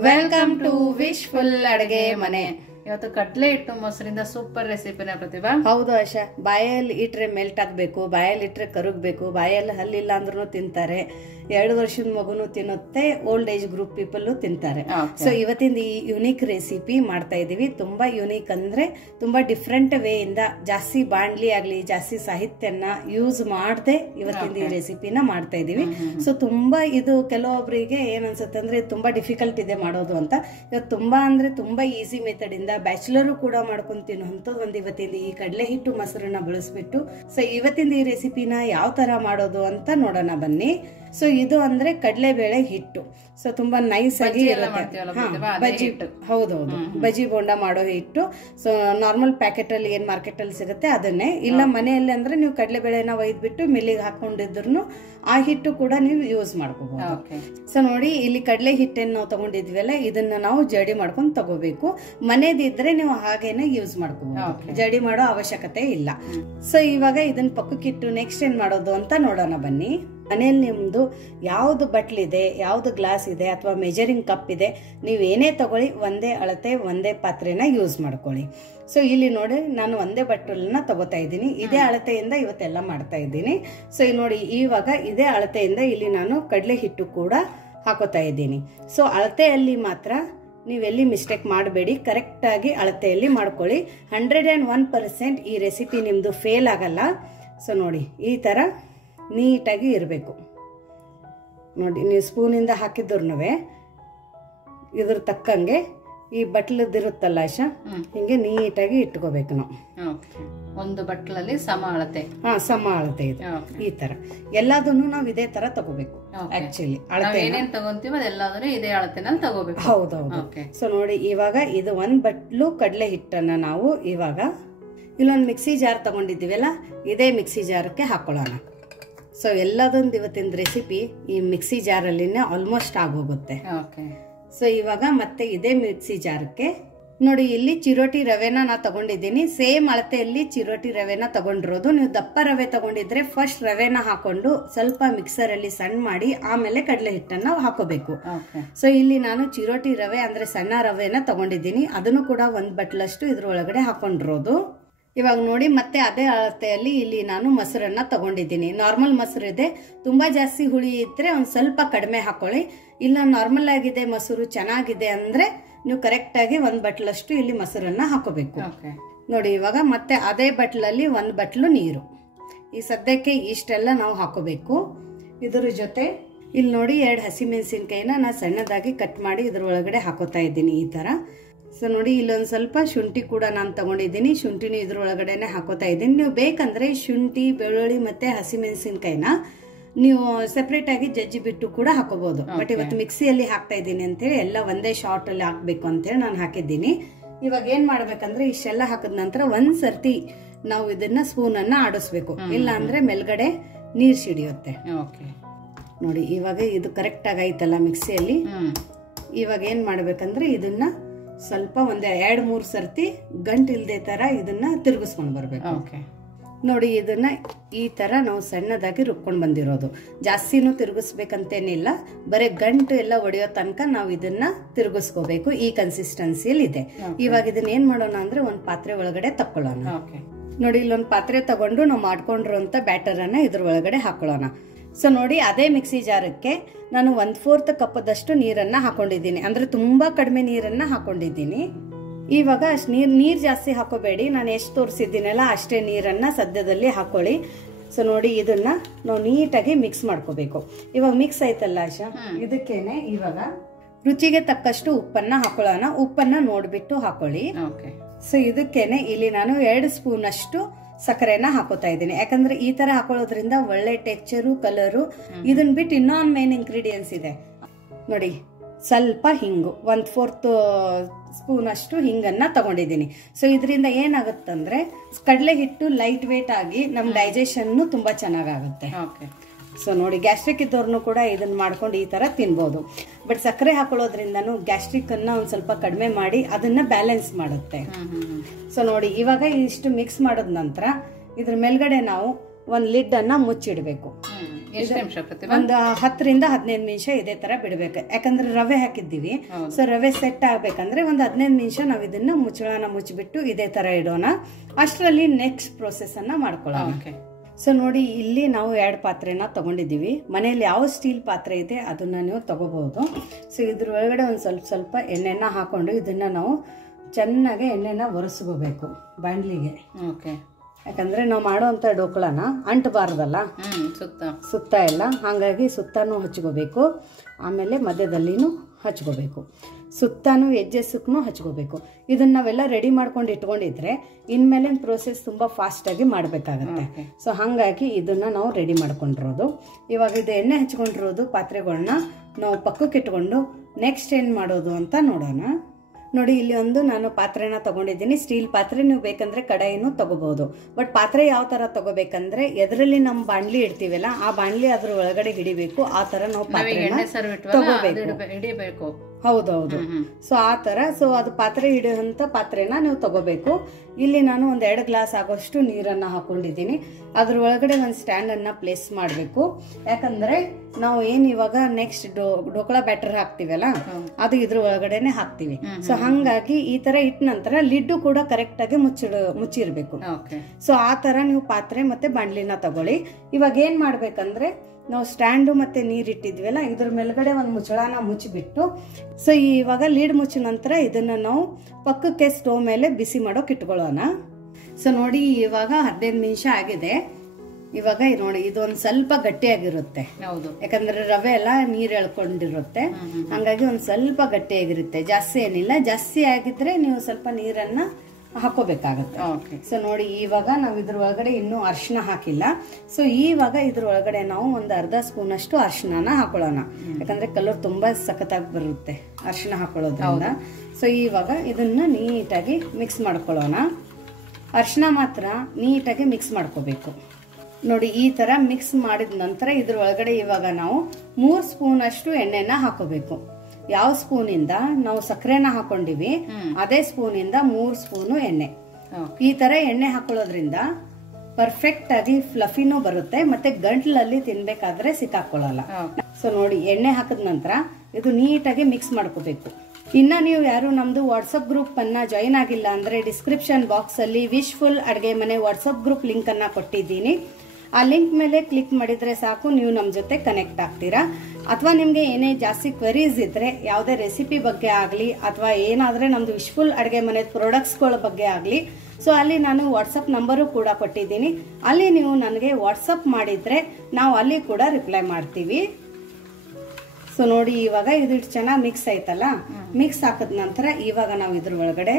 Welcome to wishful ಅಡುಗೆ ಮನೆ. ಇವತ್ತು ಕಡ್ಲೆ ಹಿಟ್ಟು ಮೊಸರಿಂದ ಸೂಪರ್ ರೆಸಿಪಿನ ಪ್ರತಿಭಾ. ಹೌದು ಆಶಾ, ಬಾಯಲ್ಲಿ ಇಟ್ರೆ ಮೆಲ್ಟ್ ಆಗ್ಬೇಕು, ಬಾಯಲ್ಲಿ ಇಟ್ರೆ ಕರುಗ್ಬೇಕು, ಬಾಯಲ್ಲಿ ಹಲ್ಲಿಲ್ಲ ಅಂದ್ರೂ ತಿಂತಾರೆ. 2 ವರ್ಷದ ಮಗುನು ತಿನ್ನುತ್ತೆ, ಓಲ್ಡ್ ಏಜ್ ಗ್ರೂಪ್ ಪೀಪಲ್ ತಿಂತಾರೆ. ಸೊ ಇವತ್ತಿಂದ ಈ ಯುನೀಕ್ ರೆಸಿಪಿ ಮಾಡ್ತಾ ಇದೀವಿ. ತುಂಬಾ ಯುನೀಕ್ ಅಂದ್ರೆ ತುಂಬಾ ಡಿಫ್ರೆಂಟ್ ವೇ ಇಂದ, ಜಾಸ್ತಿ ಬಾಣ್ಲಿ ಆಗ್ಲಿ ಜಾಸ್ತಿ ಸಾಹಿತ್ಯನ ಯೂಸ್ ಮಾಡದೆ ಇವತ್ತಿಂದ ಈ ರೆಸಿಪಿನ ಮಾಡ್ತಾ ಇದೀವಿ. ಸೊ ತುಂಬಾ ಇದು ಕೆಲವೊಬ್ಬರಿಗೆ ಏನ್ ಅನ್ಸುತ್ತೆ ಅಂದ್ರೆ ತುಂಬಾ ಡಿಫಿಕಲ್ಟ್ ಇದೆ ಮಾಡೋದು ಅಂತ. ಇವತ್ತು ತುಂಬಾ ಅಂದ್ರೆ ತುಂಬಾ ಈಸಿ ಮೆಥಡ್ ಇಂದ ಬ್ಯಾಚುಲರ್ ಕೂಡ ಮಾಡ್ಕೊಂಡು ತಿನ್ನುವಂಥದ್ದು ಒಂದು ಇವತ್ತಿಂದ ಈ ಕಡಲೆ ಹಿಟ್ಟು ಮೊಸರನ್ನ ಬಳಸ್ಬಿಟ್ಟು ಸೊ ಇವತ್ತಿಂದ ಈ ರೆಸಿಪಿನ ಯಾವ ತರ ಮಾಡೋದು ಅಂತ ನೋಡೋಣ ಬನ್ನಿ. ಸೊ ಇದು ಅಂದ್ರೆ ಕಡಲೆಬೇಳೆ ಹಿಟ್ಟು. ಸೊ ತುಂಬಾ ನೈಸ್ ಆಗಿ ಇರುತ್ತೆ. ಬಜ್ಜಿ, ಹೌದೌದು, ಬಜ್ಜಿ ಬೋಂಡ ಮಾಡೋ ಹಿಟ್ಟು. ಸೊ ನಾರ್ಮಲ್ ಪ್ಯಾಕೆಟ್ ಅಲ್ಲಿ ಏನ್ ಮಾರ್ಕೆಟ್ ಅಲ್ಲಿ ಸಿಗುತ್ತೆ ಅದನ್ನೇ, ಇಲ್ಲ ಮನೆಯಲ್ಲಿ ಅಂದ್ರೆ ನೀವು ಕಡಲೆಬೇಳೆನ ಒಯ್ದ್ಬಿಟ್ಟು ಮಿಲ್ಲಿಗೆ ಹಾಕೊಂಡಿದ್ರು ಆ ಹಿಟ್ಟು ಕೂಡ ನೀವು ಯೂಸ್ ಮಾಡ್ಕೋಬಹುದು. ಸೊ ನೋಡಿ, ಇಲ್ಲಿ ಕಡಲೆ ಹಿಟ್ಟನ್ನು ನಾವು ತಗೊಂಡಿದ್ವಲ್ಲ, ಇದನ್ನ ನಾವು ಜಡಿ ಮಾಡ್ಕೊಂಡು ತಗೋಬೇಕು. ಮನೆದಿದ್ರೆ ನೀವು ಹಾಗೇನೆ ಯೂಸ್ ಮಾಡ್ಕೋಬಹುದು, ಜಡಿ ಮಾಡೋ ಅವಶ್ಯಕತೆ ಇಲ್ಲ. ಸೊ ಇವಾಗ ಇದನ್ನ ಪಕ್ಕಕ್ಕಿಟ್ಟು ನೆಕ್ಸ್ಟ್ ಏನ್ ಮಾಡೋದು ಅಂತ ನೋಡೋಣ ಬನ್ನಿ. ಮನೆಯಲ್ಲಿ ನಿಮ್ದು ಯಾವ್ದು ಬಟ್ಲಿದೆ, ಯಾವ್ದು ಗ್ಲಾಸ್ ಇದೆ ಅಥವಾ ಮೆಜರಿಂಗ್ ಕಪ್ ಇದೆ, ನೀವೇನೇ ತಗೊಳ್ಳಿ ಒಂದೇ ಅಳತೆ ಒಂದೇ ಪಾತ್ರೆನ ಯೂಸ್ ಮಾಡ್ಕೊಳ್ಳಿ. ಸೊ ಇಲ್ಲಿ ನೋಡಿ, ನಾನು ಒಂದೇ ಬಟ್ಟಲನ್ನ ತಗೋತಾ ಇದ್ದೀನಿ. ಇದೇ ಅಳತೆಯಿಂದ ಇವತ್ತೆಲ್ಲ ಮಾಡ್ತಾ ಇದ್ದೀನಿ. ಸೊ ಇಲ್ಲಿ ನೋಡಿ, ಇವಾಗ ಇದೇ ಅಳತೆಯಿಂದ ಇಲ್ಲಿ ನಾನು ಕಡಲೆ ಹಿಟ್ಟು ಕೂಡ ಹಾಕೋತಾ ಇದ್ದೀನಿ. ಸೊ ಅಳತೆಯಲ್ಲಿ ಮಾತ್ರ ನೀವೆಲ್ಲಿ ಮಿಸ್ಟೇಕ್ ಮಾಡಬೇಡಿ, ಕರೆಕ್ಟ್ ಆಗಿ ಅಳತೆಯಲ್ಲಿ ಮಾಡ್ಕೊಳ್ಳಿ. 101% ಈ ರೆಸಿಪಿ ನಿಮ್ದು ಫೇಲ್ ಆಗಲ್ಲ. ಸೊ ನೋಡಿ, ಈ ತರ ನೀಟಾಗಿ ಇರಬೇಕು. ನೋಡಿ, ನೀವು ಸ್ಪೂನಿಂದ ಹಾಕಿದ್ರು ಇದ್ರ ತಕ್ಕಂಗೆ ಈ ಬಟ್ಲದಿರುತ್ತಲ್ಲ ಆಶಾ, ಹಿಂಗೆ ನೀಟಾಗಿ ಇಟ್ಕೋಬೇಕು ನಾವು. ಒಂದು ಬಟ್ಲಲ್ಲಿ ಸಮ ಅಳತೆ, ಸಮ ಅಳತೆ ಇದೆ. ಈ ತರ ಎಲ್ಲದನ್ನು ನಾವು ಇದೇ ತರ ತಗೋಬೇಕು. ಆಕ್ಚುಲಿ ಅಳತೆ ಏನೇನ್ ತಗೊಂತೀವಿ ಅದೆಲ್ಲದನ್ನು ಇದೇ ಅಳತೆನಲ್ಲಿ ತಗೋಬೇಕು. ಹೌದೌದು. ಸೊ ನೋಡಿ, ಇವಾಗ ಇದು 1 ಬಟ್ಲು ಕಡಲೆ ಹಿಟ್ಟನ್ನ ನಾವು ಇವಾಗ ಇಲ್ಲೊಂದು ಮಿಕ್ಸಿ ಜಾರ್ ತಗೊಂಡಿದ್ದೀವಲ್ಲ, ಇದೇ ಮಿಕ್ಸಿ ಜಾರಕ್ಕೆ ಹಾಕೊಳ್ಳೋಣ. ಸೊ ಎಲ್ಲದೊಂದು ಇವತ್ತಿನ ರೆಸಿಪಿ ಈ ಮಿಕ್ಸಿ ಜಾರಲ್ಲಿನೇ ಆಲ್ಮೋಸ್ಟ್ ಆಗೋಗುತ್ತೆ. ಸೊ ಇವಾಗ ಮತ್ತೆ ಇದೇ ಮಿಕ್ಸಿ ಜಾರಕ್ಕೆ ನೋಡಿ, ಇಲ್ಲಿ ಚಿರೋಟಿ ರವೆನ ನಾ ತಗೊಂಡಿದ್ದೀನಿ. ಸೇಮ್ ಅಳತೆಯಲ್ಲಿ ಚಿರೋಟಿ ರವೆನ ತಗೊಂಡಿರೋದು. ನೀವು ದಪ್ಪ ರವೆ ತಗೊಂಡಿದ್ರೆ ಫಸ್ಟ್ ರವೆನ ಹಾಕೊಂಡು ಸ್ವಲ್ಪ ಮಿಕ್ಸರ್ ಅಲ್ಲಿ ಸಣ್ಣ ಮಾಡಿ ಆಮೇಲೆ ಕಡಲೆ ಹಿಟ್ಟನ್ನ ಹಾಕೋಬೇಕು. ಸೊ ಇಲ್ಲಿ ನಾನು ಚಿರೋಟಿ ರವೆ ಅಂದ್ರೆ ಸಣ್ಣ ರವೆನ ತಗೊಂಡಿದ್ದೀನಿ. ಅದನ್ನು ಕೂಡ 1 ಬಟ್ಲಷ್ಟು ಇದ್ರೊಳಗಡೆ ಹಾಕೊಂಡಿರೋದು. ಇವಾಗ ನೋಡಿ, ಮತ್ತೆ ಅದೇ ಅಳತೆಯಲ್ಲಿ ಇಲ್ಲಿ ನಾನು ಮೊಸರನ್ನ ತಗೊಂಡಿದ್ದೀನಿ. ನಾರ್ಮಲ್ ಮೊಸರು ಇದೆ, ತುಂಬಾ ಜಾಸ್ತಿ ಹುಳಿ ಇದ್ರೆ ಒಂದ್ ಸ್ವಲ್ಪ ಕಡಿಮೆ ಹಾಕೊಳ್ಳಿ. ಇಲ್ಲ ನಾರ್ಮಲ್ ಆಗಿದೆ ಮೊಸರು ಚೆನ್ನಾಗಿದೆ ಅಂದ್ರೆ ನೀವು ಕರೆಕ್ಟ್ ಆಗಿ 1 ಬಟ್ಲಷ್ಟು ಇಲ್ಲಿ ಮೊಸರನ್ನ ಹಾಕೋಬೇಕು. ನೋಡಿ, ಇವಾಗ ಮತ್ತೆ ಅದೇ ಬಟ್ಲಲ್ಲಿ 1 ಬಟ್ಲು ನೀರು. ಈ ಸದ್ಯಕ್ಕೆ ಇಷ್ಟೆಲ್ಲ ನಾವು ಹಾಕೋಬೇಕು. ಇದ್ರ ಜೊತೆ ಇಲ್ಲಿ ನೋಡಿ 2 ಹಸಿಮೆಣಸಿನ್ಕಾಯಿನ ನಾ ಸಣ್ಣದಾಗಿ ಕಟ್ ಮಾಡಿ ಇದ್ರೊಳಗಡೆ ಹಾಕೋತಾ ಇದ್ದೀನಿ ಈ ತರ. ಸೊ ನೋಡಿ, ಇಲ್ಲೊಂದ್ ಸ್ವಲ್ಪ ಶುಂಠಿ ಕೂಡ ನಾನು ತಗೊಂಡಿದ್ದೀನಿ. ಶುಂಠಿನ ಇದ್ರೊಳಗಡೆನೆ ಹಾಕೋತಾ ಇದ್ದೀನಿ. ನೀವು ಬೇಕಂದ್ರೆ ಶುಂಠಿ, ಬೆಳ್ಳುಳ್ಳಿ ಮತ್ತೆ ಹಸಿಮೆಣಸಿನ್ಕಾಯಿನ ನೀವು ಸೆಪರೇಟ್ ಆಗಿ ಜಜ್ಜಿ ಬಿಟ್ಟು ಕೂಡ ಹಾಕೋಬಹುದು. ಬಟ್ ಇವತ್ತು ಮಿಕ್ಸಿಯಲ್ಲಿ ಹಾಕ್ತಾ ಇದ್ದೀನಿ ಅಂತೇಳಿ ಎಲ್ಲ ಒಂದೇ ಶಾರ್ಟ್ ಅಲ್ಲಿ ಹಾಕ್ಬೇಕು ಅಂತೇಳಿ ನಾನು ಹಾಕಿದ್ದೀನಿ. ಇವಾಗ ಏನ್ ಮಾಡ್ಬೇಕಂದ್ರೆ ಇಷ್ಟೆಲ್ಲ ಹಾಕಿದ ನಂತರ ಒಂದ್ ಸರ್ತಿ ನಾವು ಇದನ್ನ ಸ್ಪೂನ್ ಅನ್ನ ಆಡಿಸ್ಬೇಕು, ಇಲ್ಲ ಅಂದ್ರೆ ಮೇಲ್ಗಡೆ ನೀರ್ ಸಿಡಿಯುತ್ತೆ. ನೋಡಿ, ಇವಾಗ ಇದು ಕರೆಕ್ಟ್ ಆಗೈತಲ್ಲ ಮಿಕ್ಸಿಯಲ್ಲಿ. ಇವಾಗ ಏನ್ ಮಾಡ್ಬೇಕಂದ್ರೆ ಇದನ್ನ ಸ್ವಲ್ಪ ಒಂದ್ 2-3 ಸರ್ತಿ ಗಂಟಿಲ್ದೆ ತರ ಇದನ್ನ ತಿರುಗಿಸ್ಕೊಂಡ್ ಬರ್ಬೇಕು. ನೋಡಿ, ಇದನ್ನ ಈ ತರ ನಾವು ಸಣ್ಣದಾಗಿ ರುಬ್ಕೊಂಡ್ ಬಂದಿರೋದು. ಜಾಸ್ತಿನೂ ತಿರುಗಿಸ್ಬೇಕಂತೇನಿಲ್ಲ, ಬರೀ ಗಂಟು ಎಲ್ಲ ಒಡೆಯೋ ತನಕ ನಾವು ಇದನ್ನ ತಿರುಗಿಸ್ಕೋಬೇಕು. ಈ ಕನ್ಸಿಸ್ಟೆನ್ಸಿಯಲ್ಲಿ ಇದೆ. ಇವಾಗ ಇದನ್ನ ಏನ್ ಮಾಡೋಣ ಅಂದ್ರೆ ಒಂದ್ ಪಾತ್ರೆ ಒಳಗಡೆ ತಕ್ಕೊಳ್ಳೋಣ. ನೋಡಿ, ಇಲ್ಲೊಂದ್ ಪಾತ್ರೆ ತಗೊಂಡು ನಾವು ಮಾಡ್ಕೊಂಡಿರುವಂತ ಬ್ಯಾಟರ್ ಅನ್ನ ಇದ್ರ ಒಳಗಡೆ ಹಾಕೊಳ್ಳೋಣ. ಸೊ ನೋಡಿ, ಅದೇ ಮಿಕ್ಸಿ ಜಾರಕ್ಕೆ ನಾನು 1/4 ಕಪ್ಪದಷ್ಟು ನೀರನ್ನ ಹಾಕೊಂಡಿದ್ದೀನಿ. ಅಂದ್ರೆ ತುಂಬಾ ಕಡಿಮೆ ನೀರನ್ನ ಹಾಕೊಂಡಿದ್ದೀನಿ. ಇವಾಗ ಅಷ್ಟು ನೀರ್ ಜಾಸ್ತಿ ಹಾಕೋಬೇಡಿ, ನಾನು ಎಷ್ಟು ತೋರಿಸಿದ್ದೀನಲ್ಲ ಅಷ್ಟೇ ನೀರನ್ನ ಸದ್ಯದಲ್ಲಿ ಹಾಕೊಳ್ಳಿ. ಸೊ ನೋಡಿ, ಇದನ್ನ ನಾವು ನೀಟಾಗಿ ಮಿಕ್ಸ್ ಮಾಡ್ಕೋಬೇಕು. ಇವಾಗ ಮಿಕ್ಸ್ ಆಯ್ತಲ್ಲ ಆಶಾ, ಇದಕ್ಕೇನೆ ಇವಾಗ ರುಚಿಗೆ ತಕ್ಕಷ್ಟು ಉಪ್ಪನ್ನ ಹಾಕೊಳ್ಳೋಣ. ಉಪ್ಪನ್ನ ನೋಡ್ಬಿಟ್ಟು ಹಾಕೊಳ್ಳಿ. ಸೊ ಇದಕ್ಕೇನೆ ಇಲ್ಲಿ ನಾನು 2 ಸ್ಪೂನ್ ಅಷ್ಟು ಸಕ್ಕರೆನ ಹಾಕೋತಾ ಇದ್ದೀನಿ. ಯಾಕಂದ್ರೆ ಈ ತರ ಹಾಕೊಳ್ಳೋದ್ರಿಂದ ಒಳ್ಳೆ ಟೆಕ್ಸ್ಚರು, ಕಲರು. ಇದನ್ ಬಿಟ್ಟು ಇನ್ನೊಂದು ಮೇನ್ ಇಂಗ್ರೀಡಿಯೆಂಟ್ಸ್ ಇದೆ ನೋಡಿ, ಸ್ವಲ್ಪ ಹಿಂಗು, 1/4 ಸ್ಪೂನ್ ಅಷ್ಟು ಹಿಂಗನ್ನ ತಗೊಂಡಿದ್ದೀನಿ. ಸೊ ಇದರಿಂದ ಏನಾಗುತ್ತಂದ್ರೆ ಕಡಲೆ ಹಿಟ್ಟು ಲೈಟ್ ವೇಟ್ ಆಗಿ ನಮ್ ಡೈಜೆಷನ್ ತುಂಬಾ ಚೆನ್ನಾಗಾಗುತ್ತೆ. ಸೊ ನೋಡಿ, ಗ್ಯಾಸ್ಟ್ರಿಕ್ ಇದ್ದವ್ರನ್ನು ಕೂಡ ಇದನ್ನ ಮಾಡ್ಕೊಂಡು ಈ ತರ ತಿನ್ಬಹುದು. ಬಟ್ ಸಕ್ಕರೆ ಹಾಕೊಳ್ಳೋದ್ರಿಂದನೂ ಗ್ಯಾಸ್ಟ್ರಿಕ್ ಅನ್ನ ಒಂದ್ ಸ್ವಲ್ಪ ಕಡಿಮೆ ಮಾಡಿ ಅದನ್ನ ಬ್ಯಾಲೆನ್ಸ್ ಮಾಡುತ್ತೆ. ಸೊ ನೋಡಿ, ಇವಾಗ ಇಷ್ಟು ಮಿಕ್ಸ್ ಮಾಡಿದ ನಂತರ ಇದ್ರ ಮೇಲ್ಗಡೆ ನಾವು ಒಂದ್ ಲಿಡ್ ಅನ್ನ ಮುಚ್ಚಿಡ್ಬೇಕು. ಎಷ್ಟು ನಿಮಿಷ ಪ್ರತಿಭಾ? ಒಂದು 10 ರಿಂದ 15 ನಿಮಿಷ ಇದೇ ತರ ಬಿಡ್ಬೇಕು. ಯಾಕಂದ್ರೆ ರವೆ ಹಾಕಿದ್ದೀವಿ. ಸೊ ರವೆ ಸೆಟ್ ಆಗ್ಬೇಕಂದ್ರೆ ಒಂದು 15 ನಿಮಿಷ ನಾವು ಇದನ್ನ ಮುಚ್ಚಳನ ಮುಚ್ಚಿಬಿಟ್ಟು ಇದೇ ತರ ಇಡೋಣ. ಅಷ್ಟರಲ್ಲಿ ನೆಕ್ಸ್ಟ್ ಪ್ರೋಸೆಸ್ ಅನ್ನ ಮಾಡ್ಕೊಳ್ಳೋಣ. ಸೊ ನೋಡಿ, ಇಲ್ಲಿ ನಾವು 2 ಪಾತ್ರೆನ ತಗೊಂಡಿದ್ದೀವಿ. ಮನೆಯಲ್ಲಿ ಯಾವ ಸ್ಟೀಲ್ ಪಾತ್ರೆ ಇದೆ ಅದನ್ನ ನೀವು ತಗೋಬಹುದು. ಸೊ ಇದ್ರ ಒಳಗಡೆ ಒಂದು ಸ್ವಲ್ಪ ಎಣ್ಣೆನ ಹಾಕೊಂಡು ಇದನ್ನ ನಾವು ಚೆನ್ನಾಗಿ ಎಣ್ಣೆನ ಒರೆಸ್ಕೋಬೇಕು ಬಾಂಡ್ಲಿಗೆ. ಯಾಕಂದ್ರೆ ನಾವು ಮಾಡುವಂತ ಡೋಕ್ಳನ ಅಂಟಬಾರ್ದಲ್ಲ ಸುತ್ತ ಎಲ್ಲ, ಹಾಗಾಗಿ ಸುತ್ತಾನು ಹಚ್ಕೋಬೇಕು. ಆಮೇಲೆ ಮಧ್ಯದಲ್ಲಿನೂ ಹಚ್ಕೋಬೇಕು, ಸುತ್ತಾನು ಎಜ್ಜೆಸಕ್ಕೂ ಹಚ್ಕೋಬೇಕು. ಇದನ್ನ ನಾವೆಲ್ಲ ರೆಡಿ ಮಾಡ್ಕೊಂಡು ಇಟ್ಕೊಂಡಿದ್ರೆ ಇನ್ಮೇಲೆ ಪ್ರೋಸೆಸ್ ತುಂಬಾ ಫಾಸ್ಟ್ ಆಗಿ ಮಾಡ್ಬೇಕಾಗತ್ತೆ. ಸೊ ಹಾಗಾಗಿ ಇದನ್ನ ನಾವು ರೆಡಿ ಮಾಡ್ಕೊಂಡಿರೋದು. ಇವಾಗ ಇದು ಎಣ್ಣೆ ಹಚ್ಕೊಂಡಿರೋದು ಪಾತ್ರೆಗಳನ್ನ ನಾವು ಪಕ್ಕಕ್ಕೆ ಇಟ್ಕೊಂಡು ನೆಕ್ಸ್ಟ್ ಏನ್ ಮಾಡೋದು ಅಂತ ನೋಡೋಣ. ನೋಡಿ, ಇಲ್ಲಿ ಒಂದು ನಾನು ಪಾತ್ರೆನ ತಗೊಂಡಿದ್ದೀನಿ. ಸ್ಟೀಲ್ ಪಾತ್ರೆ, ನೀವು ಬೇಕಂದ್ರೆ ಕಡಾಯಿನೂ ತಗೋಬಹುದು. ಬಟ್ ಪಾತ್ರೆ ಯಾವ ತರ ತಗೋಬೇಕಂದ್ರೆ ಎದರಲ್ಲಿ ನಮ್ಮ ಬಾಣ್ಲಿ ಇಡ್ತೀವಲ್ಲ ಆ ಬಾಣ್ಲಿ ಅದ್ರ ಒಳಗಡೆ ಹಿಡಿಬೇಕು. ಆ ತರ ನಾವು ಪಾತ್ರೆನ ತಗೋಬೇಕು. ಹೌದೌದು. ಸೊ ಆ ತರ, ಸೊ ಅದು ಪಾತ್ರೆ ಹಿಡಿಯುವಂತ ಪಾತ್ರೆನ ನೀವು ತಗೋಬೇಕು. ಇಲ್ಲಿ ನಾನು ಒಂದ್ 2 ಗ್ಲಾಸ್ ಆಗೋಷ್ಟು ನೀರನ್ನ ಹಾಕೊಂಡಿದ್ದೀನಿ. ಅದ್ರ ಒಳಗಡೆ ಒಂದು ಸ್ಟ್ಯಾಂಡ್ ಅನ್ನ ಪ್ಲೇಸ್ ಮಾಡ್ಬೇಕು. ಯಾಕಂದ್ರೆ ನಾವು ಏನ್ ಇವಾಗ ನೆಕ್ಸ್ಟ್ ಡೋಕ್ಳಾ ಬ್ಯಾಟರ್ ಹಾಕ್ತಿವಲ್ಲ ಅದು ಇದ್ರ ಒಳಗಡೆನೆ ಹಾಕ್ತಿವಿ. ಸೊ ಹಂಗಾಗಿ ಈ ತರ ಇಟ್ಟ ನಂತರ ಲಿಡ್ ಕೂಡ ಕರೆಕ್ಟ್ ಆಗಿ ಮುಚ್ಚಿರ್ಬೇಕು. ಸೊ ಆ ತರ ನೀವು ಪಾತ್ರೆ ಮತ್ತೆ ಬಾಣ್ಲಿನ ತಗೊಳ್ಳಿ. ಇವಾಗ ಏನ್ ಮಾಡ್ಬೇಕಂದ್ರೆ ನಾವು ಸ್ಟ್ಯಾಂಡು ಮತ್ತೆ ನೀರ್ ಇಟ್ಟಿದ್ವಲ್ಲ ಇದ್ರ ಮೇಲ್ಗಡೆ ಒಂದು ಮುಚ್ಚಳನ ಮುಚ್ಚಿಬಿಟ್ಟು, ಸೊ ಇವಾಗ ಲೀಡ್ ಮುಚ್ಚಿದ ನಂತರ ಇದನ್ನ ನಾವು ಪಕ್ಕಕ್ಕೆ ಸ್ಟೋವ್ ಮೇಲೆ ಬಿಸಿ ಮಾಡೋಕ್ ಇಟ್ಕೊಳ್ಳೋಣ. ಸೊ ನೋಡಿ, ಇವಾಗ 15 ನಿಮಿಷ ಆಗಿದೆ. ಇವಾಗ ನೋಡಿ ಇದೊಂದ್ ಸ್ವಲ್ಪ ಗಟ್ಟಿಯಾಗಿರುತ್ತೆ. ಯಾಕಂದ್ರೆ ರವೆ ಎಲ್ಲ ನೀರ್ ಎಳ್ಕೊಂಡಿರುತ್ತೆ, ಹಂಗಾಗಿ ಒಂದ್ ಸ್ವಲ್ಪ ಗಟ್ಟಿಯಾಗಿರುತ್ತೆ. ಜಾಸ್ತಿ ಏನಿಲ್ಲ. ಜಾಸ್ತಿ ಆಗಿದ್ರೆ ನೀವು ಸ್ವಲ್ಪ ನೀರನ್ನ ಹಾಕೋಬೇಕಾಗತ್ತೆ. ಸೊ ನೋಡಿ, ಇವಾಗ ನಾವು ಇದ್ರ ಒಳಗಡೆ ಇನ್ನೂ ಅರಿಶಿನ ಹಾಕಿಲ್ಲ. ಸೊ ಇವಾಗ ಇದ್ರ ಒಳಗಡೆ ನಾವು ಒಂದು ಅರ್ಧ ಸ್ಪೂನ್ ಅಷ್ಟು ಅರಿಶಿನ ಹಾಕೊಳ್ಳೋಣ. ಯಾಕಂದ್ರೆ ಕಲರ್ ತುಂಬಾ ಸಖತ್ತಾಗಿ ಬರುತ್ತೆ ಅರಿಶಿನ ಹಾಕೊಳ್ಳೋದ್ರಿಂದ. ಸೊ ಇವಾಗ ಇದನ್ನ ನೀಟಾಗಿ ಮಿಕ್ಸ್ ಮಾಡ್ಕೊಳ್ಳೋಣ. ಅರಿಶಿನ ಮಾತ್ರ ನೀಟಾಗಿ ಮಿಕ್ಸ್ ಮಾಡ್ಕೋಬೇಕು. ನೋಡಿ, ಈ ತರ ಮಿಕ್ಸ್ ಮಾಡಿದ ನಂತರ ಇದ್ರ ಒಳಗಡೆ ಇವಾಗ ನಾವು 3 ಸ್ಪೂನ್ ಅಷ್ಟು ಎಣ್ಣೆನ ಹಾಕೋಬೇಕು. ಯಾವ ಸ್ಪೂನ್ ಇಂದ ನಾವು ಸಕ್ಕರೆನ ಹಾಕೊಂಡಿವಿ ಅದೇ ಸ್ಪೂನ್ ಇಂದ 3 ಸ್ಪೂನು ಎಣ್ಣೆ. ಈ ತರ ಎಣ್ಣೆ ಹಾಕೊಳ್ಳೋದ್ರಿಂದ ಪರ್ಫೆಕ್ಟ್ ಆಗಿ ಫ್ಲಫಿನೂ ಬರುತ್ತೆ, ಮತ್ತೆ ಗಂಟ್ಲಲ್ಲಿ ತಿನ್ಬೇಕಾದ್ರೆ ಸಿಕ್ಕಾಕೊಳ್ಳಲ್ಲ. ಸೊ ನೋಡಿ, ಎಣ್ಣೆ ಹಾಕಿದ ನಂತರ ಇದು ನೀಟಾಗಿ ಮಿಕ್ಸ್ ಮಾಡ್ಕೋಬೇಕು. ಇನ್ನ ನೀವು ಯಾರು ನಮ್ದು ವಾಟ್ಸ್ಆಪ್ ಗ್ರೂಪ್ ಅನ್ನ ಜಾಯಿನ್ ಆಗಿಲ್ಲ ಅಂದ್ರೆ ಡಿಸ್ಕ್ರಿಪ್ಷನ್ ಬಾಕ್ಸ್ ಅಲ್ಲಿ ವಿಶ್ಫುಲ್ ಅಡುಗೆ ಮನೆ ವಾಟ್ಸ್ಆಪ್ ಗ್ರೂಪ್ ಲಿಂಕ್ ಅನ್ನ ಕೊಟ್ಟಿದ್ದೀನಿ. ಆ ಲಿಂಕ್ ಮೇಲೆ ಕ್ಲಿಕ್ ಮಾಡಿದ್ರೆ ಸಾಕು, ನೀವು ನಮ್ಮ ಜೊತೆ ಕನೆಕ್ಟ್ ಆಗ್ತೀರಾ. ಅಥವಾ ನಿಮ್ಗೆ ಏನೇ ಜಾಸ್ತಿ ಕ್ವೆರೀಸ್ ಇದ್ರೆ ಯಾವುದೇ ರೆಸಿಪಿ ಬಗ್ಗೆ ಆಗ್ಲಿ ಅಥವಾ ಏನಾದ್ರೆ ನಮ್ದು ವಿಶ್ಫುಲ್ ಅಡುಗೆ ಮನೆ ಪ್ರಾಡಕ್ಟ್ಸ್ಗಳ ಬಗ್ಗೆ ಆಗ್ಲಿ, ಸೊ ಅಲ್ಲಿ ನಾನು ವಾಟ್ಸಪ್ ನಂಬರು ಕೂಡ ಕೊಟ್ಟಿದ್ದೀನಿ. ಅಲ್ಲಿ ನೀವು ನನಗೆ ವಾಟ್ಸಪ್ ಮಾಡಿದ್ರೆ ನಾವು ಅಲ್ಲಿ ಕೂಡ ರಿಪ್ಲೈ ಮಾಡ್ತೀವಿ. ಸೊ ನೋಡಿ, ಇವಾಗ ಇದು ಚೆನ್ನಾಗಿ ಮಿಕ್ಸ್ ಆಯ್ತಲ್ಲ. ಮಿಕ್ಸ್ ಹಾಕಿದ ನಂತರ ಇವಾಗ ನಾವು ಇದ್ರ ಒಳಗಡೆ,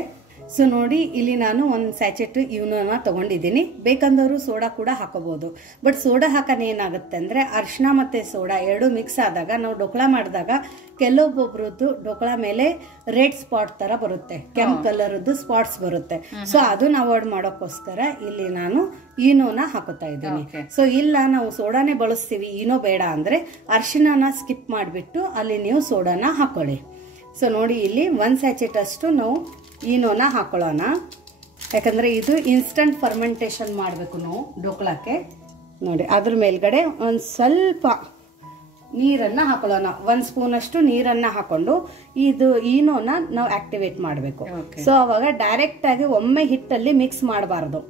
ಸೊ ನೋಡಿ ಇಲ್ಲಿ ನಾನು ಒಂದು ಸ್ಯಾಚೆಟ್ ಇವನ್ನ ತಗೊಂಡಿದ್ದೀನಿ. ಬೇಕಂದವರು ಸೋಡಾ ಕೂಡ ಹಾಕೋಬಹುದು. ಬಟ್ ಸೋಡಾ ಹಾಕನ ಏನಾಗುತ್ತೆ ಅಂದ್ರೆ ಅರಿಶಿನ ಮತ್ತೆ ಸೋಡಾ ಎರಡು ಮಿಕ್ಸ್ ಆದಾಗ ನಾವು ಡೋಕ್ಳಾ ಮಾಡಿದಾಗ ಕೆಲವೊಬ್ಬರದ್ದು ಡೋಕ್ಳಾ ಮೇಲೆ ರೆಡ್ ಸ್ಪಾಟ್ ತರ ಬರುತ್ತೆ, ಕೆಂಪು ಕಲರ್ದು ಸ್ಪಾಟ್ಸ್ ಬರುತ್ತೆ. ಸೊ ಅದನ್ನ ಅವಾಯ್ಡ್ ಮಾಡೋಕ್ಕೋಸ್ಕರ ಇಲ್ಲಿ ನಾನು ಈನೋನ ಹಾಕೋತಾ ಇದ್ದೀನಿ. ಸೊ ಇಲ್ಲ ನಾವು ಸೋಡಾನೇ ಬಳಸ್ತೀವಿ, ಈನೋ ಬೇಡ ಅಂದ್ರೆ ಅರಿಶಿನ ಸ್ಕಿಪ್ ಮಾಡಿಬಿಟ್ಟು ಅಲ್ಲಿ ನೀವು ಸೋಡಾನ ಹಾಕೊಳ್ಳಿ. ಸೊ ನೋಡಿ, ಇಲ್ಲಿ 1 ಸ್ಯಾಚೆಟ್ ಅಷ್ಟು ನಾವು ಈನೋನ ಹಾಕೊಳ್ಳೋಣ. ಯಾಕಂದ್ರೆ ಇದು ಇನ್ಸ್ಟಂಟ್ ಫರ್ಮೆಂಟೇಶನ್ ಮಾಡಬೇಕು ನಾವು ಡೋಕ್ಳಾಕ್ಕೆ. ನೋಡಿ, ಅದ್ರ ಮೇಲ್ಗಡೆ ಒಂದು ಸ್ವಲ್ಪ ನೀರನ್ನ ಹಾಕೊಳ್ಳೋಣ. 1 ಸ್ಪೂನ್ ಅಷ್ಟು ನೀರನ್ನ ಹಾಕೊಂಡು ಇದು ಈನೋನ ನಾವು ಆಕ್ಟಿವೇಟ್ ಮಾಡಬೇಕು. ಸೊ ಅವಾಗ ಡೈರೆಕ್ಟ್ ಆಗಿ ಒಮ್ಮೆ ಹಿಟ್ಟಲ್ಲಿ ಮಿಕ್ಸ್ ಮಾಡಬಾರ್ದು.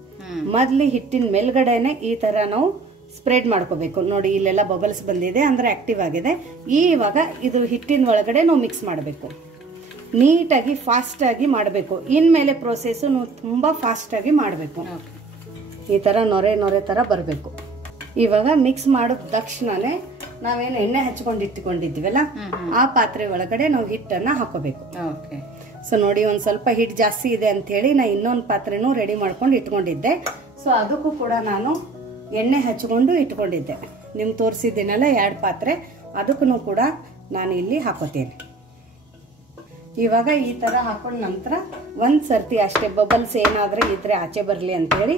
ಮೊದ್ಲು ಹಿಟ್ಟಿನ ಮೇಲ್ಗಡೆನೆ ಈ ತರ ನಾವು ಸ್ಪ್ರೆಡ್ ಮಾಡ್ಕೋಬೇಕು. ನೋಡಿ, ಇಲ್ಲೆಲ್ಲ ಬಬಲ್ಸ್ ಬಂದಿದೆ ಅಂದ್ರೆ ಆಕ್ಟಿವ್ ಆಗಿದೆ. ಇವಾಗ ಇದು ಹಿಟ್ಟಿನ ಒಳಗಡೆ ನಾವು ಮಿಕ್ಸ್ ಮಾಡಬೇಕು. ನೀಟಾಗಿ ಫಾಸ್ಟ್ ಆಗಿ ಮಾಡಬೇಕು. ಇನ್ಮೇಲೆ ಪ್ರೋಸೆಸ್ ತುಂಬಾ ಫಾಸ್ಟ್ ಆಗಿ ಮಾಡಬೇಕು. ಈ ತರ ನೊರೆ ತರ ಬರಬೇಕು. ಇವಾಗ ಮಿಕ್ಸ್ ಮಾಡಿದ ತಕ್ಷಣನೇ ನಾವೇನು ಎಣ್ಣೆ ಹಚ್ಕೊಂಡು ಇಟ್ಕೊಂಡಿದ್ವಲ್ಲ ಆ ಪಾತ್ರೆ ಒಳಗಡೆ ನಾವು ಹಿಟ್ಟನ್ನ ಹಾಕೋಬೇಕು. ಸೊ ನೋಡಿ, ಒಂದ್ ಸ್ವಲ್ಪ ಹಿಟ್ಟು ಜಾಸ್ತಿ ಇದೆ ಅಂತ ಹೇಳಿ ನಾ ಇನ್ನೊಂದು ಪಾತ್ರೆನೂ ರೆಡಿ ಮಾಡ್ಕೊಂಡು ಇಟ್ಕೊಂಡಿದ್ದೆ. ಸೊ ಅದಕ್ಕೂ ಕೂಡ ನಾನು ಎಣ್ಣೆ ಹಚ್ಕೊಂಡು ಇಟ್ಕೊಂಡಿದ್ದೆ. ನಿಮ್ಗೆ ತೋರಿಸಿದ್ದೀನಲ್ಲ 2 ಪಾತ್ರೆ, ಅದಕ್ಕೂ ಕೂಡ ನಾನು ಇಲ್ಲಿ ಹಾಕೋತೇನೆ. ಇವಾಗ ಈ ತರ ಹಾಕೊಂಡ ನಂತರ ಒಂದ್ ಸರ್ತಿ ಅಷ್ಟೇ ಬಬಲ್ಸ್ ಏನಾದ್ರೆ ಇದ್ರೆ ಆಚೆ ಬರ್ಲಿ ಅಂತ ಹೇಳಿ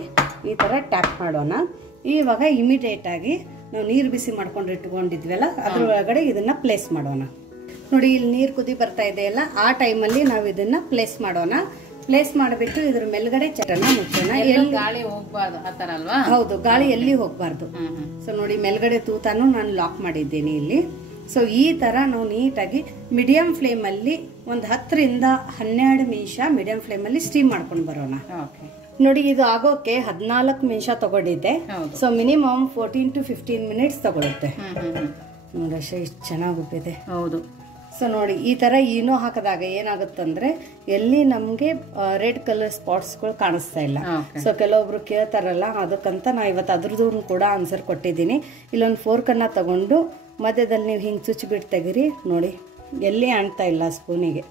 ಈ ತರ ಟ್ಯಾಪ್ ಮಾಡೋಣ. ಇವಾಗ ಇಮಿಡಿಯೇಟ್ ಆಗಿ ನಾವು ನೀರು ಬಿಸಿ ಮಾಡ್ಕೊಂಡು ಇಟ್ಕೊಂಡಿದ್ವಲ್ಲ ಅದ್ರ ಒಳಗಡೆ ಇದನ್ನ ಪ್ಲೇಸ್ ಮಾಡೋಣ. ನೋಡಿ, ಇಲ್ಲಿ ನೀರು ಕುದಿ ಬರ್ತಾ ಇದೆಯಲ್ಲ, ಆ ಟೈಮಲ್ಲಿ ನಾವು ಇದನ್ನ ಪ್ಲೇಸ್ ಮಾಡೋಣ. ಪ್ಲೇಸ್ ಮಾಡಿಬಿಟ್ಟು ಇದ್ರ ಮೇಲ್ಗಡೆ ಚಟನ ಮುಚ್ಚೋಣ. ಗಾಳಿ ಹೋಗ್ಬಾರ್ದು ಆ ತರ ಅಲ್ವಾ? ಹೌದು, ಗಾಳಿ ಎಲ್ಲಿ ಹೋಗ್ಬಾರ್ದು. ಸೊ ನೋಡಿ ಮೇಲ್ಗಡೆ ತೂತಾನು ನಾನು ಲಾಕ್ ಮಾಡಿದ್ದೀನಿ ಇಲ್ಲಿ. ಸೊ ಈ ತರ ನಾವು ನೀಟಾಗಿ ಮೀಡಿಯಂ ಫ್ಲೇಮ್ ಅಲ್ಲಿ ಒಂದು 10 ರಿಂದ 12 ನಿಮಿಷ ಮೀಡಿಯಂ ಫ್ಲೇಮ್ ಅಲ್ಲಿ ಸ್ಟೀಮ್ ಮಾಡ್ಕೊಂಡು ಬರೋಣ. ನೋಡಿ ಇದು ಆಗೋಕೆ 14 ನಿಮಿಷ ತಗೊಂಡಿದ್ದೆ. ಸೊ ಮಿನಿಮಮ್ 14 to 15 ಮಿನಿಟ್ಸ್ ತಗೊಳುತ್ತೆ. ನೋಡಿ ಇಷ್ಟು ಚೆನ್ನಾಗಿ ಉಬ್ಬಿದೆ. ಹೌದು. ಸೊ ನೋಡಿ ಈ ತರ ಈನೋ ಹಾಕಿದಾಗ ಏನಾಗುತ್ತಂದ್ರೆ ಎಲ್ಲಿ ನಮ್ಗೆ ರೆಡ್ ಕಲರ್ ಸ್ಪಾಟ್ಸ್ಗಳು ಕಾಣಿಸ್ತಾ ಇಲ್ಲ. ಸೊ ಕೆಲವೊಬ್ರು ಕೇಳ್ತಾರಲ್ಲ, ಅದಕ್ಕಂತ ನಾ ಇವತ್ತು ಅದ್ರದ್ದು ಕೂಡ ಆನ್ಸರ್ ಕೊಟ್ಟಿದ್ದೀನಿ. ಇಲ್ಲೊಂದು ಫೋರ್ಕ್ ಅನ್ನ ತಗೊಂಡು ಮಧ್ಯದಲ್ಲಿ ನೀವು ಹಿಂಗ್ ಚುಚ್ಚಿಬಿಟ್ಟು ತೆಗಿರಿ. ನೋಡಿ ಎಲ್ಲಿ ಆಣ್ತಾ ಇಲ್ಲ ಸ್ಪೂನಿಗೆ.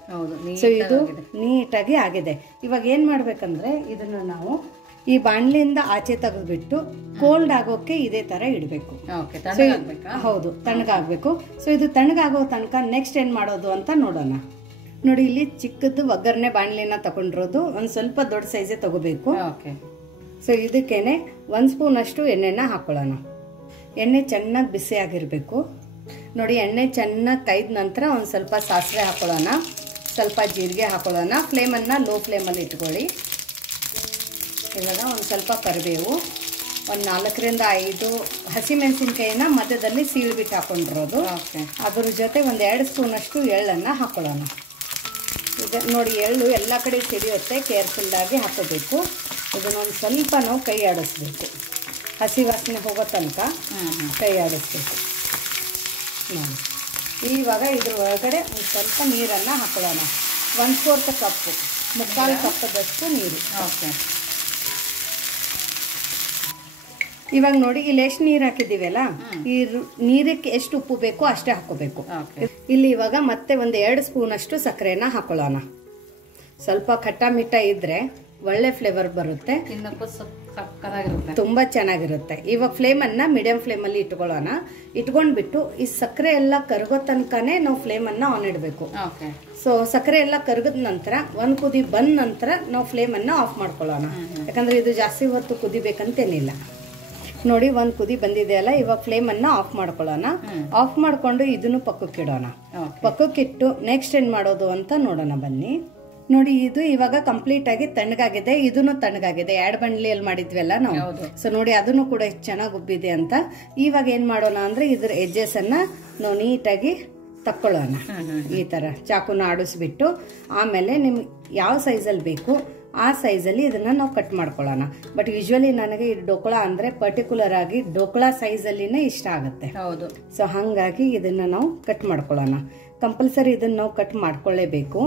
ಸೊ ಇದು ನೀಟಾಗಿ ಆಗಿದೆ. ಇವಾಗ ಏನ್ ಮಾಡ್ಬೇಕಂದ್ರೆ ಇದನ್ನ ನಾವು ಈ ಬಾಣ್ಲಿಯಿಂದ ಆಚೆ ತೆಗೆದ್ಬಿಟ್ಟು ಕೋಲ್ಡ್ ಆಗೋಕೆ ಇದೇ ತರ ಇಡಬೇಕು. ಹೌದು, ತಣ್ಣಗಾಗ್ಬೇಕು. ಸೊ ಇದು ತಣ್ಣಗಾಗೋ ತನಕ ನೆಕ್ಸ್ಟ್ ಏನ್ ಮಾಡೋದು ಅಂತ ನೋಡೋಣ. ನೋಡಿ ಇಲ್ಲಿ ಚಿಕ್ಕದ್ದು ಒಗ್ಗರಣೆ ಬಾಣ್ಲಿನ ತಗೊಂಡಿರೋದು ಒಂದ್ ಸ್ವಲ್ಪ ದೊಡ್ಡ ಸೈಜೇ ತಗೋಬೇಕು. ಸೊ ಇದಕ್ಕೇನೆ 1 ಸ್ಪೂನ್ ಅಷ್ಟು ಎಣ್ಣೆನ ಹಾಕೊಳ್ಳೋಣ. ಎಣ್ಣೆ ಚೆನ್ನಾಗಿ ಬಿಸಿ ಆಗಿರ್ಬೇಕು. ನೋಡಿ ಎಣ್ಣೆ ಚೆನ್ನಾಗಿ ಕೈದ ನಂತರ ಒಂದ್ ಸ್ವಲ್ಪ ಸಾಸಿವೆ ಹಾಕೊಳ್ಳೋಣ, ಸ್ವಲ್ಪ ಜೀರಿಗೆ ಹಾಕೊಳ್ಳೋಣ. ಫ್ಲೇಮನ್ನ ಲೋ ಫ್ಲೇಮಲ್ಲಿ ಇಟ್ಕೊಳ್ಳಿ. ಇವಾಗ ಒಂದು ಸ್ವಲ್ಪ ಕರಿಬೇವು, ಒಂದು 4 ರಿಂದ 5 ಹಸಿಮೆಣಸಿನ್ಕಾಯಿನ ಮಧ್ಯದಲ್ಲಿ ಸೀಳ್ಬಿಟ್ಟು ಹಾಕೊಂಡಿರೋದು. ಅದ್ರ ಜೊತೆ ಒಂದು 2 ಸ್ಪೂನ್ ಅಷ್ಟು ಎಳ್ಳನ್ನು ಹಾಕೊಳ್ಳೋಣ. ಈಗ ನೋಡಿ ಎಳ್ಳು ಎಲ್ಲ ಕಡೆ ಸಿಡಿಯುತ್ತೆ, ಕೇರ್ಫುಲ್ಲಾಗಿ ಹಾಕೋಬೇಕು. ಇದನ್ನೊಂದು ಸ್ವಲ್ಪ ನಾವು ಕೈ ಆಡಿಸ್ಬೇಕು, ಹಸಿ ವಾಸನೆ ಹೋಗೋ ತನಕ ಕೈ ಆಡಿಸ್ಬೇಕು. ನೋಡಿ ಇವಾಗ ಇದ್ರ ಒಳಗಡೆ ಒಂದು ಸ್ವಲ್ಪ ನೀರನ್ನು ಹಾಕೊಳ್ಳೋಣ. 1/4 ಕಪ್ಪು, 3/4 ಕಪ್ಪದಷ್ಟು ನೀರು. ಇವಾಗ ನೋಡಿ ಇಲ್ಲಿ ಎಷ್ಟು ನೀರು ಹಾಕಿದ್ದೀವಲ್ಲ, ಈ ನೀರಕ್ಕೆ ಎಷ್ಟು ಉಪ್ಪು ಬೇಕೋ ಅಷ್ಟೇ ಹಾಕೋಬೇಕು. ಇಲ್ಲಿ ಇವಾಗ ಮತ್ತೆ ಒಂದು 2 ಸ್ಪೂನ್ ಅಷ್ಟು ಸಕ್ಕರೆನ ಹಾಕೊಳ್ಳೋಣ. ಸ್ವಲ್ಪ ಖಟ್ಟ ಮಿಟ್ಟ ಇದ್ರೆ ಒಳ್ಳೆ ಫ್ಲೇವರ್ ಬರುತ್ತೆ, ತುಂಬಾ ಚೆನ್ನಾಗಿರುತ್ತೆ. ಇವಾಗ ಫ್ಲೇಮ್ ಅನ್ನ ಮೀಡಿಯಂ ಫ್ಲೇಮ್ ಅಲ್ಲಿ ಇಟ್ಕೊಳ್ಳೋಣ. ಇಟ್ಕೊಂಡ್ಬಿಟ್ಟು ಈ ಸಕ್ಕರೆ ಎಲ್ಲ ಕರಗೋ ತನಕನೇ ನಾವು ಫ್ಲೇಮ್ ಅನ್ನ ಆನ್ ಇಡಬೇಕು. ಸೊ ಸಕ್ಕರೆ ಎಲ್ಲ ಕರಗದ ನಂತರ 1 ಕುದಿ ಬಂದ ನಂತರ ನಾವು ಫ್ಲೇಮ್ ಅನ್ನ ಆಫ್ ಮಾಡ್ಕೊಳ್ಳೋಣ. ಯಾಕಂದ್ರೆ ಇದು ಜಾಸ್ತಿ ಹೊತ್ತು ಕುದಿಬೇಕಂತೇನಿಲ್ಲ. ನೋಡಿ 1 ಕುದಿ ಬಂದಿದೆ ಅಲ್ಲ, ಇವಾಗ ಫ್ಲೇಮ್ ಅನ್ನ ಆಫ್ ಮಾಡ್ಕೊಳ್ಳೋಣ. ಆಫ್ ಮಾಡ್ಕೊಂಡು ಇದನ್ನು ಪಕ್ಕಕ್ಕಿಡೋಣ. ಪಕ್ಕಕ್ಕಿಟ್ಟು ನೆಕ್ಸ್ಟ್ ಏನ್ ಮಾಡೋದು ಅಂತ ನೋಡೋಣ ಬನ್ನಿ. ನೋಡಿ ಇದು ಇವಾಗ ಕಂಪ್ಲೀಟ್ ಆಗಿ ತಣ್ಣಗಾಗಿದೆ, ಇದನ್ನು ತಣ್ಣಗಾಗಿದೆ. 2 ಬಾಣ್ಲಿಯಲ್ಲಿ ಮಾಡಿದ್ವಲ್ಲ ನಾವು. ಸೊ ನೋಡಿ ಅದನ್ನು ಕೂಡ ಚೆನ್ನಾಗಿ ಉಬ್ಬಿದೆ ಅಂತ. ಇವಾಗ ಏನ್ ಮಾಡೋಣ ಅಂದ್ರೆ ಇದ್ರ ಎಡ್ಜಸ್ ಅನ್ನ ನಾವು ನೀಟಾಗಿ ತಕ್ಕೊಳ್ಳೋಣ. ಈ ತರ ಚಾಕುನ ಆಡಿಸ್ಬಿಟ್ಟು ಆಮೇಲೆ ನಿಮ್ಗೆ ಯಾವ ಸೈಜಲ್ಲಿ ಬೇಕು ಆ ಸೈಜಲ್ಲಿ ಇದನ್ನ ನಾವು ಕಟ್ ಮಾಡ್ಕೊಳ್ಳೋಣ. ಬಟ್ ಯೂಶುವಲಿ ನನಗೆ ಈ ಡೋಕ್ಳಾ ಅಂದ್ರೆ ಪರ್ಟಿಕ್ಯುಲರ್ ಆಗಿ ಡೋಕ್ಳಾ ಸೈಜಲ್ಲಿನೇ ಇಷ್ಟ ಆಗುತ್ತೆ. ಸೊ ಹಂಗಾಗಿ ಇದನ್ನ ನಾವು ಕಟ್ ಮಾಡ್ಕೊಳ್ಳೋಣ. ಕಂಪಲ್ಸರಿ ಇದನ್ನ ನಾವು ಕಟ್ ಮಾಡ್ಕೊಳ್ಳೇಬೇಕು.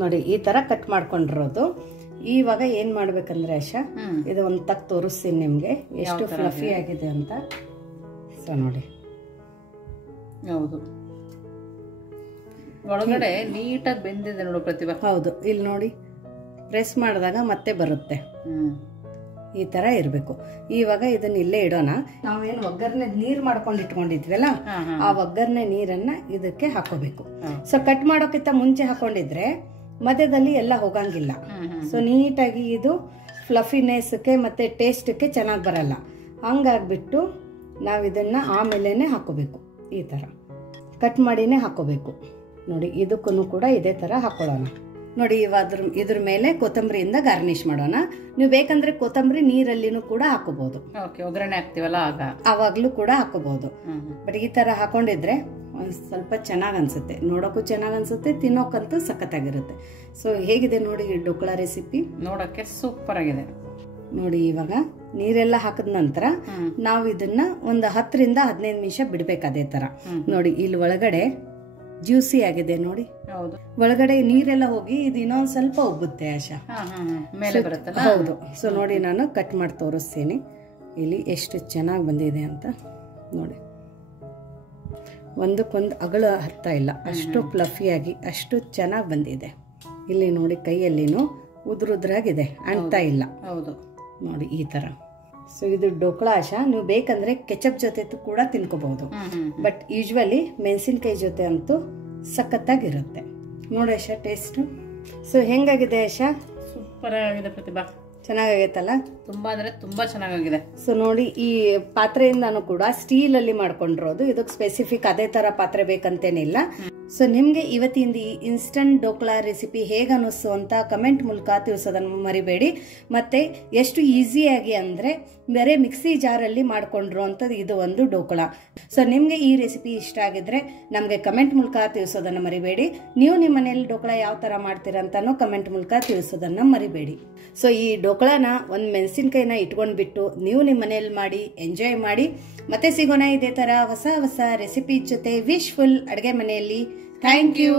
ನೋಡಿ ಈ ತರ ಕಟ್ ಮಾಡ್ಕೊಂಡಿರೋದು. ಇವಾಗ ಏನ್ ಮಾಡ್ಬೇಕಂದ್ರೆ ಆಶಾ, ಇದು ಒಂದು ತಕ್ ತೋರಿಸ್ತೀನಿ ನಿಮ್ಗೆ ಎಷ್ಟು ಫ್ಲಫಿ ಆಗಿದೆ ಅಂತ. ಸೊ ನೋಡಿ, ಹೌದು ಒಳಗಡೆ ನೀಟಾಗಿ ಬೆಂದಿದೆ ನೋಡು ಪ್ರತಿಭಾ. ಹೌದು, ಇಲ್ಲಿ ನೋಡಿ ಪ್ರೆಸ್ ಮಾಡಿದಾಗ ಮತ್ತೆ ಬರುತ್ತೆ. ಈ ತರ ಇರ್ಬೇಕು. ಇವಾಗ ಇದನ್ನ ಇಲ್ಲೇ ಇಡೋಣ. ನಾವೇನು ಒಗ್ಗರಣೆ ನೀರ್ ಮಾಡ್ಕೊಂಡು ಇಟ್ಕೊಂಡಿದ್ವಲ್ಲ, ಆ ಒಗ್ಗರಣೆ ನೀರನ್ನ ಇದಕ್ಕೆ ಹಾಕೋಬೇಕು. ಸೊ ಕಟ್ ಮಾಡೋಕ್ಕಿಂತ ಮುಂಚೆ ಹಾಕೊಂಡಿದ್ರೆ ಮಧ್ಯದಲ್ಲಿ ಎಲ್ಲ ಹೋಗಂಗಿಲ್ಲ. ಸೊ ನೀಟಾಗಿ ಇದು ಫ್ಲಫಿನೆಸ್ಗೆ ಮತ್ತೆ ಟೇಸ್ಟ್ಗೆ ಚೆನ್ನಾಗಿ ಬರಲ್ಲ. ಹಂಗಾಗ್ಬಿಟ್ಟು ನಾವು ಇದನ್ನ ಆಮೇಲೆನೆ ಹಾಕೋಬೇಕು. ಈ ತರ ಕಟ್ ಮಾಡಿನೇ ಹಾಕೋಬೇಕು. ನೋಡಿ ಇದಕ್ಕೂ ಕೂಡ ಇದೇ ತರ ಹಾಕೊಳ್ಳೋಣ. ನೋಡಿ ಇವಾಗ ಇದ್ರ ಮೇಲೆ ಕೊತ್ತಂಬರಿಯಿಂದ ಗಾರ್ನಿಶ್ ಮಾಡೋಣ. ನೀವು ಬೇಕಂದ್ರೆ ಕೊತ್ತಂಬರಿ ನೀರಲ್ಲಿನೂ ಕೂಡ ಹಾಕೋಬಹುದು. ಒಗ್ಗರಣೆ ಹಾಕ್ತಿವಲ್ಲ ಆವಾಗ್ಲೂ ಕೂಡ ಹಾಕೋಬಹುದು. ಬಟ್ ಈ ತರ ಹಾಕೊಂಡಿದ್ರೆ ಒಂದ್ ಸ್ವಲ್ಪ ಚೆನ್ನಾಗ್ ಅನ್ಸುತ್ತೆ, ನೋಡೋಕ್ಕೂ ಚೆನ್ನಾಗ್ ಅನ್ಸುತ್ತೆ, ತಿನ್ನೋಕಂತೂ ಸಖತ್ತಾಗಿರುತ್ತೆ. ಸೊ ಹೇಗಿದೆ ನೋಡಿ ಈ ಡೋಕ್ಳಾ ರೆಸಿಪಿ, ನೋಡಕ್ಕೆ ಸೂಪರ್ ಆಗಿದೆ. ನೋಡಿ ಇವಾಗ ನೀರೆಲ್ಲ ಹಾಕಿದ ನಂತರ ನಾವು ಇದನ್ನ ಒಂದು 10 ರಿಂದ 15 ನಿಮಿಷ ಬಿಡ್ಬೇಕು ಅದೇ ತರ. ನೋಡಿ ಇಲ್ಲಿ ಒಳಗಡೆ ಜ್ಯೂಸಿ ಆಗಿದೆ ನೋಡಿ. ಒಳಗಡೆ ನೀರೆಲ್ಲ ಹೋಗಿ ಇದು ಇನ್ನೊಂದ್ ಸ್ವಲ್ಪ ಉಬ್ಬುತ್ತೆ ಆಶಾ, ಮೇಲೆ ಬರುತ್ತೆ. ಹೌದು. ಸೊ ನೋಡಿ ನಾನು ಕಟ್ ಮಾಡಿ ತೋರಿಸ್ತೀನಿ ಇಲ್ಲಿ ಎಷ್ಟು ಚೆನ್ನಾಗಿ ಬಂದಿದೆ ಅಂತ. ನೋಡಿ ಒಂದಕ್ಕೊಂದು ಅಗಳು ಹತ್ತಾ ಇಲ್ಲ, ಅಷ್ಟು ಫ್ಲಫಿಯಾಗಿ ಅಷ್ಟು ಚೆನ್ನಾಗಿ ಬಂದಿದೆ. ಇಲ್ಲಿ ನೋಡಿ ಕೈಯಲ್ಲಿನೂ ಉದ್ರುದ್ರಾಗಿದೆ, ಅಂಟ್ತಾ ಇಲ್ಲ. ಹೌದು ನೋಡಿ ಈ ತರ. ಸೊ ಇದು ಡೋಕ್ಳಾ ಆಶಾ, ನೀವು ಬೇಕಂದ್ರೆ ಕೆಚಪ್ ಜೊತೆ ಕೂಡ ತಿನ್ಕೋಬಹುದು. ಬಟ್ ಯೂಶುವಲಿ ಮೆಣಸಿನ್ಕಾಯಿ ಜೊತೆ ಅಂತೂ ಸಖತ್ತಾಗಿರುತ್ತೆ. ನೋಡಿ ಆಶಾ ಟೇಸ್ಟ್. ಸೊ ಹೆಂಗಾಗಿದೆ ಆಶಾ? ಸೂಪರ್ ಆಗಿದೆ ಪ್ರತಿಭಾ, ಚೆನ್ನಾಗೈತಲ್ಲ? ತುಂಬಾ ಅಂದ್ರೆ ತುಂಬಾ ಚೆನ್ನಾಗಿದೆ. ಸೊ ನೋಡಿ ಈ ಪಾತ್ರೆಯಿಂದಾನು ಕೂಡ ಸ್ಟೀಲ್ ಅಲ್ಲಿ ಮಾಡ್ಕೊಂಡಿರೋದು. ಇದಕ್ಕೆ ಸ್ಪೆಸಿಫಿಕ್ ಅದೇ ತರ ಪಾತ್ರೆ ಬೇಕಂತೇನಿಲ್ಲ. ಸೊ ನಿಮಗೆ ಇವತ್ತಿಂದ ಈ ಇನ್ಸ್ಟಂಟ್ ಡೋಕ್ಲಾ ರೆಸಿಪಿ ಹೇಗೆ ಅನ್ನಿಸ್ತು ಅಂತ ಕಮೆಂಟ್ ಮೂಲಕ ತಿಳಿಸೋದನ್ನು ಮರಿಬೇಡಿ. ಮತ್ತೆ ಎಷ್ಟು ಈಸಿಯಾಗಿ ಅಂದರೆ ಬೇರೆ ಮಿಕ್ಸಿ ಜಾರಲ್ಲಿ ಮಾಡಿಕೊಂಡ್ರು ಅಂಥದ್ದು ಇದು ಒಂದು ಡೋಕ್ಲಾ. ಸೊ ನಿಮಗೆ ಈ ರೆಸಿಪಿ ಇಷ್ಟ ಆಗಿದ್ರೆ ನಮಗೆ ಕಮೆಂಟ್ ಮೂಲಕ ತಿಳಿಸೋದನ್ನು ಮರಿಬೇಡಿ. ನೀವು ನಿಮ್ಮ ಮನೇಲಿ ಡೋಕ್ಲಾ ಯಾವ ಥರ ಮಾಡ್ತೀರಂತನೂ ಕಮೆಂಟ್ ಮೂಲಕ ತಿಳಿಸೋದನ್ನು ಮರಿಬೇಡಿ. ಸೊ ಈ ಡೋಕ್ಲಾನ ಒಂದು ಮೆಣಸಿನ್ಕಾಯಿನ ಇಟ್ಕೊಂಡ್ಬಿಟ್ಟು ನೀವು ನಿಮ್ಮ ಮನೇಲಿ ಮಾಡಿ ಎಂಜಾಯ್ ಮಾಡಿ. ಮತ್ತೆ ಸಿಗೋಣ ಇದೇ ಥರ ಹೊಸ ಹೊಸ ರೆಸಿಪಿ ಜೊತೆ ವಿಶ್ಫುಲ್ ಅಡುಗೆ ಮನೆಯಲ್ಲಿ. Thank you.